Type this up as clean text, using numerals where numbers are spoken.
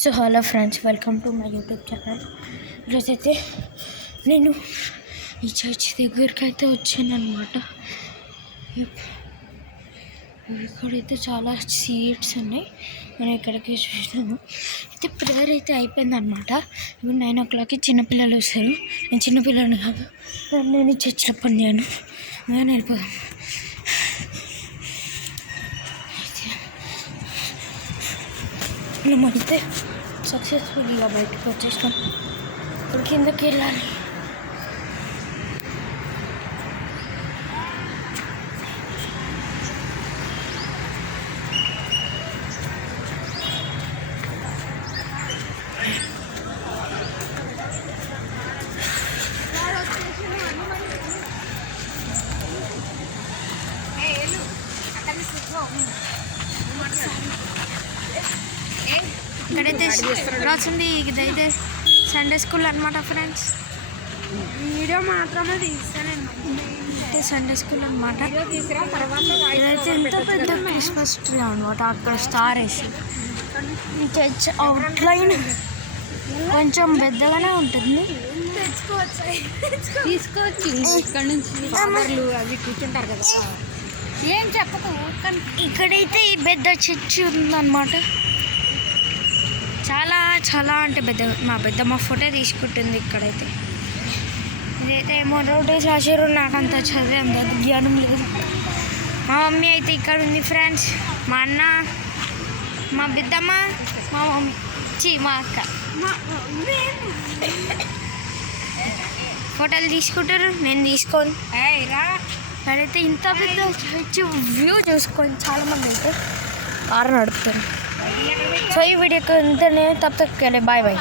So hello friends, welcome to my YouTube channel. ఈరోజైతే నేను ఈ చర్చ్ దగ్గరికి అయితే వచ్చాను అనమాట. ఇక్కడైతే చాలా సీట్స్ ఉన్నాయి. నేను ఇక్కడికి చూసాను. అయితే ప్రేయర్ అయితే అయిపోయిందనమాట. ఇప్పుడు 9 o'clockకి చిన్నపిల్లలు వస్తారు. నేను చిన్నపిల్లని కాదు, నేను చర్చ్లో పనిచేయను. నేను వెళ్ళిపోదాం. మనమైతే సక్సెస్ఫుల్గా బయటకు వచ్చేసాం. ఇప్పుడు కిందకి వెళ్ళాలి. ఇక్కడైతే రాసింది, ఇదైతే సండే స్కూల్ అనమాట ఫ్రెండ్స్. వీడియో మాత్రమే తీస్తాను. అయితే సండే స్కూల్ అనమాట. ఇదైతే ఎంత పెద్ద క్రిస్మస్ ట్రీ అనమాట. అక్కడ స్టార్ వేసి ఈ చర్చ్ అవుట్లైన్ కొంచెం పెద్దగానే ఉంటుంది. తీసుకోవచ్చు ఇక్కడ నుంచి ఫాదర్లు అవి కూర్చుంటారు కదా. ఏం చెప్పకు. ఇక్కడైతే ఈ పెద్ద చర్చ్ ఉందన్నమాట. చాలా చాలా అంటే మా పెద్దమ్మ ఫోటో తీసుకుంటుంది ఇక్కడైతే. ఇదైతే ఏమో నోటీస్ రాశారు. నాకు అంత చదివే అంత జ్ఞానం లేదు. మా మమ్మీ అయితే ఇక్కడ ఉంది ఫ్రెండ్స్. మా అన్న, మా పెద్దమ్మ, మా మమ్మీ, మా అక్క ఫోటోలు తీసుకుంటారు. నేను తీసుకోను. ఇక్కడైతే ఇంత పెద్ద చర్చ్ వ్యూ చూసుకొని చాలామంది అయితే కారు నడుపుతారు. సో ఈ వీడియోకి ఇంతనే. తప్ప బాయ్ బాయ్.